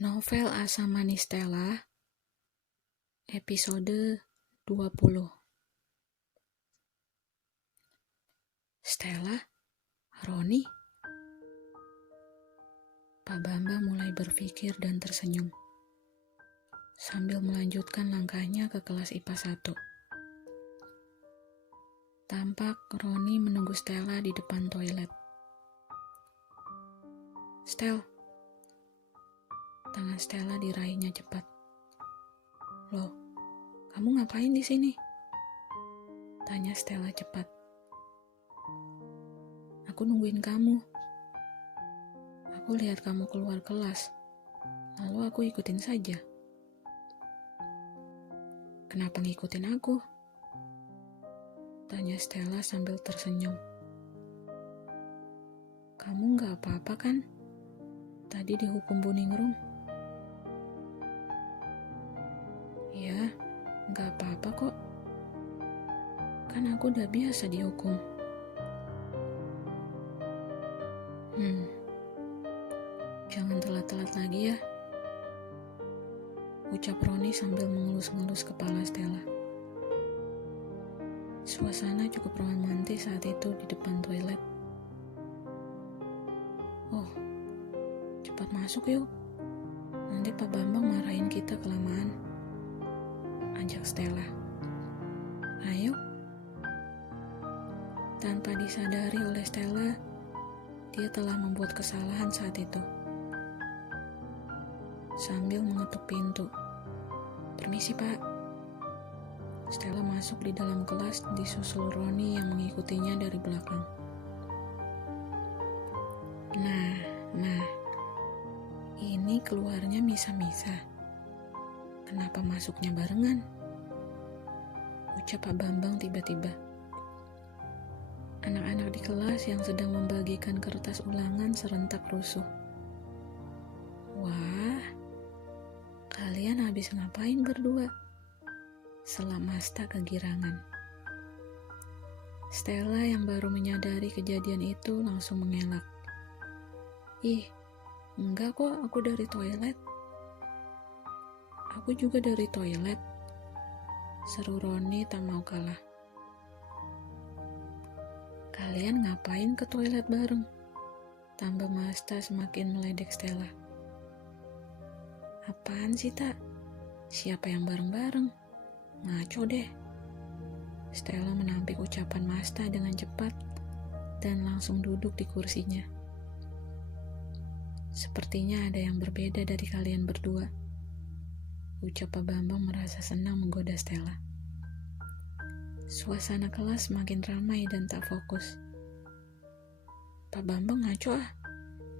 Novel Asam Manis Stella, episode 20. Stella, Roni? Pak Bambang mulai berpikir dan tersenyum, sambil melanjutkan langkahnya ke kelas IPA 1. Tampak Roni menunggu Stella di depan toilet. Stel. Tangan Stella diraihnya cepat. Loh, kamu ngapain di sini? Tanya Stella cepat. Aku nungguin kamu. Aku lihat kamu keluar kelas, lalu aku ikutin saja. Kenapa ngikutin aku? Tanya Stella sambil tersenyum. Kamu gak apa-apa kan? Tadi dihukum buningrum. Ya, gak apa-apa kok. Kan aku udah biasa dihukum. Jangan telat-telat lagi ya, ucap Roni sambil mengelus-ngelus kepala Stella. Suasana cukup romantis saat itu di depan toilet. Oh, cepat masuk yuk. Nanti Pak Bambang marahin kita kelamaan, ajak Stella. Ayo. Tanpa disadari oleh Stella, dia telah membuat kesalahan saat itu. Sambil mengetuk pintu. Permisi, Pak. Stella masuk di dalam kelas disusul Roni yang mengikutinya dari belakang. Nah, ini keluarnya misa-misa. Kenapa masuknya barengan? Ucap Pak Bambang tiba-tiba. Anak-anak di kelas yang sedang membagikan kertas ulangan serentak rusuh. Wah, kalian habis ngapain berdua? Sela Masta kegirangan. Stella yang baru menyadari kejadian itu langsung mengelak. Ih, enggak kok, aku dari toilet. Aku juga dari toilet. Seru Roni tak mau kalah. Kalian ngapain ke toilet bareng? Tambah Masta semakin meledek Stella. Apaan sih, Tak? Siapa yang bareng-bareng? Ngaco deh. Stella menampik ucapan Masta dengan cepat dan langsung duduk di kursinya. Sepertinya ada yang berbeda dari kalian berdua. Ucap Pak Bambang merasa senang menggoda Stella. Suasana kelas makin ramai dan tak fokus. Pak Bambang ngaco ah.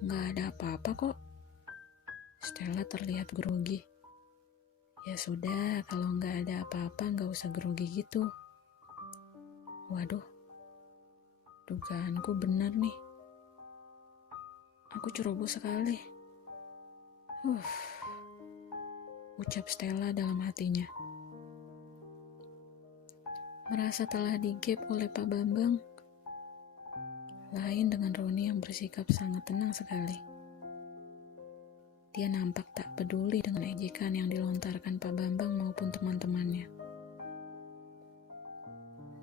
Nggak ada apa-apa kok. Stella terlihat grogi. Ya sudah, kalau nggak ada apa-apa nggak usah grogi gitu. Waduh, dugaanku benar nih. Aku ceroboh sekali. Ucap Stella dalam hatinya. Merasa telah digep oleh Pak Bambang. Lain dengan Roni yang bersikap sangat tenang sekali. Dia nampak tak peduli dengan ejekan yang dilontarkan Pak Bambang maupun teman-temannya.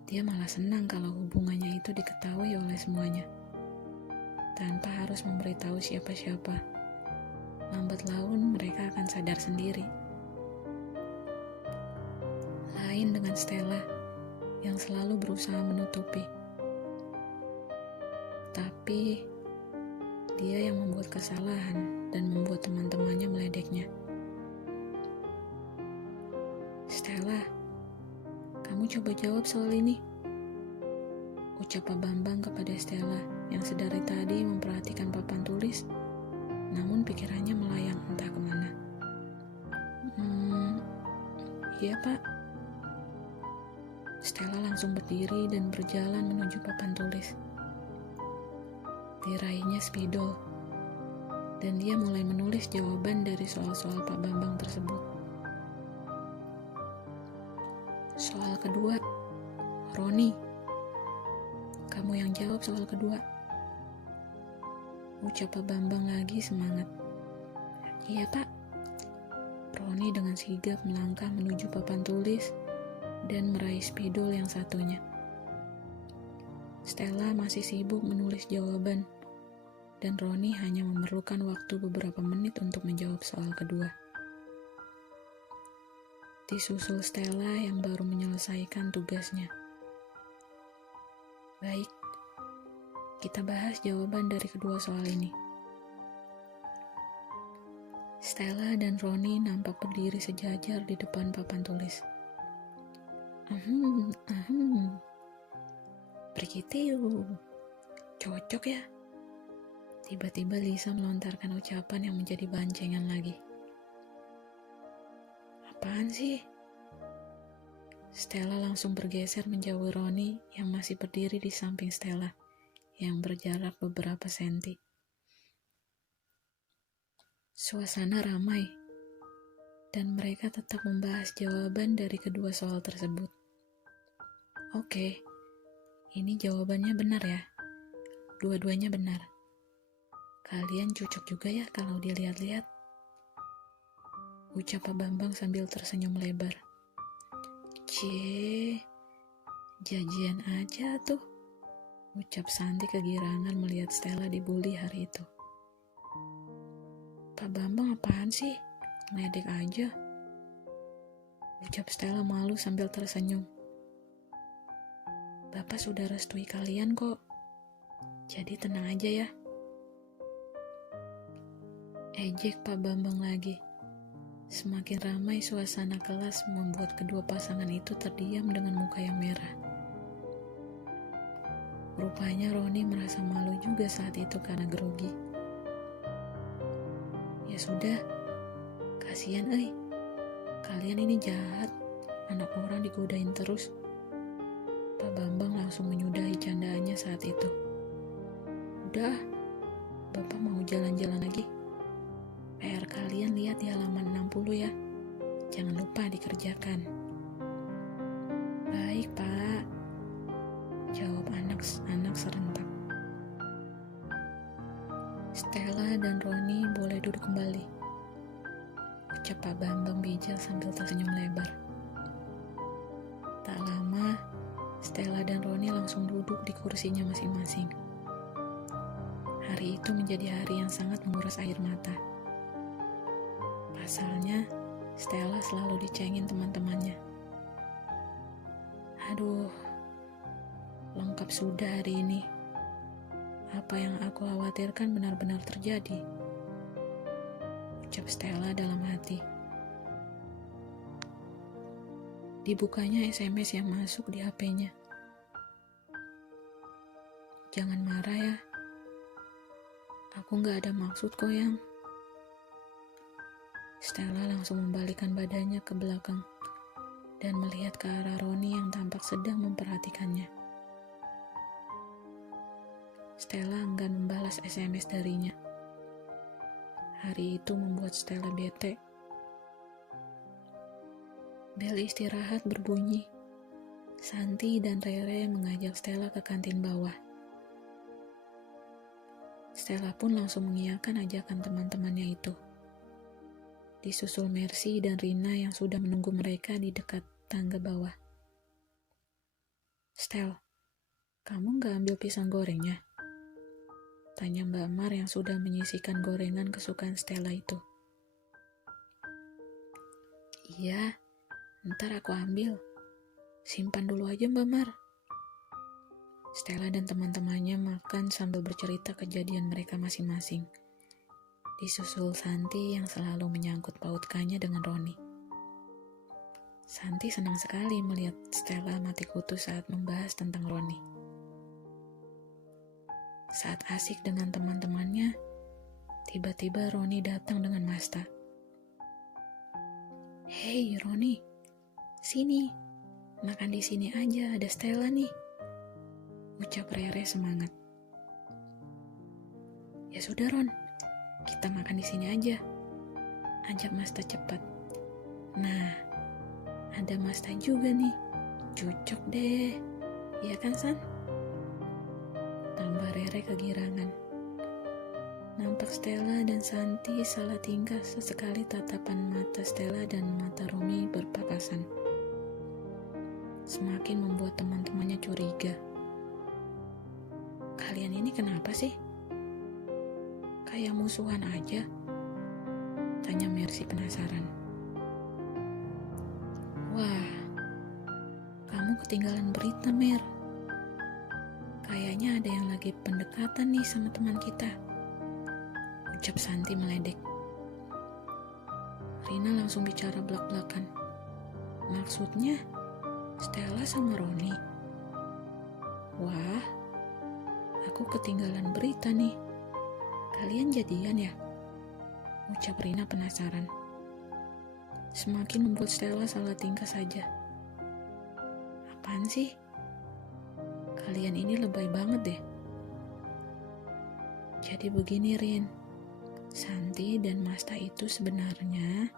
Dia malah senang kalau hubungannya itu diketahui oleh semuanya, tanpa harus memberitahu siapa-siapa. Lambat laun mereka akan sadar sendiri. Lain dengan Stella yang selalu berusaha menutupi. Tapi dia yang membuat kesalahan dan membuat teman-temannya meledeknya. Stella, kamu coba jawab soal ini. Ucap Pak Bambang kepada Stella yang sedari tadi memperhatikan papan tulis, namun pikirannya melayang entah kemana. Iya Pak. Stella langsung berdiri dan berjalan menuju papan tulis. Diraihnya spidol, dan dia mulai menulis jawaban dari soal-soal Pak Bambang tersebut. Soal kedua, Roni, kamu yang jawab soal kedua. Ucap Pak Bambang lagi semangat. Iya Pak. Roni dengan sigap melangkah menuju papan tulis dan meraih spidol yang satunya. Stella masih sibuk menulis jawaban, dan Roni hanya memerlukan waktu beberapa menit untuk menjawab soal kedua. Disusul Stella yang baru menyelesaikan tugasnya. Baik, kita bahas jawaban dari kedua soal ini. Stella dan Roni nampak berdiri sejajar di depan papan tulis. Begitu, cocok ya? Tiba-tiba Lisa melontarkan ucapan yang menjadi bancengan lagi. Apaan sih? Stella langsung bergeser menjauhi Roni yang masih berdiri di samping Stella, yang berjarak beberapa senti. Suasana ramai, dan mereka tetap membahas jawaban dari kedua soal tersebut. Oke, ini jawabannya benar ya. Dua-duanya benar. Kalian cocok juga ya kalau dilihat-lihat. Ucap Pak Bambang sambil tersenyum lebar. Cie, jajian aja tuh. Ucap Santi kegirangan melihat Stella dibully hari itu. Pak Bambang apaan sih? Ngeledek aja. Ucap Stella malu sambil tersenyum. Bapak sudah restui kalian kok. Jadi tenang aja ya. Ejek Pak Bambang lagi. Semakin ramai suasana kelas membuat kedua pasangan itu terdiam dengan muka yang merah. Rupanya Roni merasa malu juga saat itu karena grogi. Ya sudah, kasihan kalian ini jahat, anak orang digodain terus. Pak Bambang langsung menyudahi candaannya saat itu. Udah, Bapak mau jalan-jalan lagi. PR kalian lihat di halaman 60 ya. Jangan lupa dikerjakan. Baik, Pak. Jawab anak-anak serentak. Stella dan Roni boleh duduk kembali. Ucap Pak Bambang bijak sambil tersenyum lebar. Tak lama, Stella dan Roni langsung duduk di kursinya masing-masing. Hari itu menjadi hari yang sangat menguras air mata. Pasalnya, Stella selalu dicengin teman-temannya. Aduh, lengkap sudah hari ini. Apa yang aku khawatirkan benar-benar terjadi. Ucap Stella dalam hati. Dibukanya SMS yang masuk di HP-nya. Jangan marah ya. Aku gak ada maksud kok yang. Stella langsung membalikkan badannya ke belakang dan melihat ke arah Roni yang tampak sedang memperhatikannya. Stella enggan membalas SMS darinya. Hari itu membuat Stella bete. Bel istirahat berbunyi. Santi dan Rere mengajak Stella ke kantin bawah. Stella pun langsung mengiyakan ajakan teman-temannya itu. Disusul Mercy dan Rina yang sudah menunggu mereka di dekat tangga bawah. Stel, kamu gak ambil pisang gorengnya? Tanya Mbak Mar yang sudah menyisihkan gorengan kesukaan Stella itu. Iya, ntar aku ambil. Simpan dulu aja Mbak Mar. Stella dan teman-temannya makan sambil bercerita kejadian mereka masing-masing. Disusul Santi yang selalu menyangkut pautkannya dengan Roni. Santi senang sekali melihat Stella mati kutu saat membahas tentang Roni. Saat asik dengan teman-temannya, tiba-tiba Roni datang dengan Masta. Hei Roni, sini, makan di sini aja, ada Stella nih. Ucap Rere semangat. Ya sudah Ron, kita makan di sini aja. Ajak Masta cepat. Nah, ada Masta juga nih. Cocok deh. Iya kan San? Tambah Rere kegirangan. Nampak Stella dan Santi salah tingkah. Sesekali tatapan mata Stella dan mata Romi berpapasan. Semakin membuat teman-temannya curiga. Kalian ini kenapa sih? Kayak musuhan aja? Tanya Mercy penasaran. Wah, kamu ketinggalan berita, Mer. Kayaknya ada yang lagi pendekatan nih sama teman kita. Ucap Santi meledek. Rina langsung bicara belak-belakan. Maksudnya, Stella sama Roni. Wah, aku ketinggalan berita nih. Kalian jadian ya? Ucap Rina penasaran. Semakin membuat Stella salah tingkah saja. Apaan sih? Kalian ini lebay banget deh. Jadi begini, Rin. Santi dan Masta itu sebenarnya...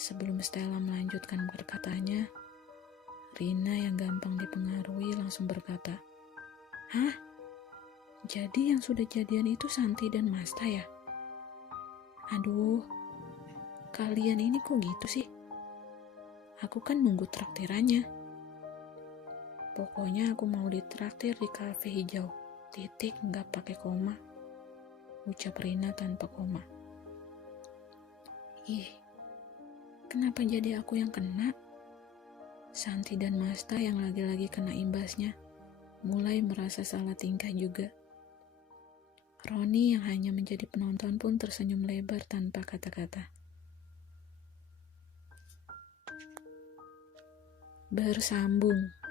Sebelum Stella melanjutkan perkataannya, Rina yang gampang dipengaruhi langsung berkata, Hah? Jadi yang sudah jadian itu Santi dan Masta ya? Aduh, kalian ini kok gitu sih? Aku kan nunggu traktirannya. Pokoknya aku mau ditraktir di kafe hijau. Titik, nggak pakai koma. Ucap Rina tanpa koma. Ih, kenapa jadi aku yang kena? Santi dan Masta yang lagi-lagi kena imbasnya mulai merasa salah tingkah juga. Roni yang hanya menjadi penonton pun tersenyum lebar tanpa kata-kata. Bersambung.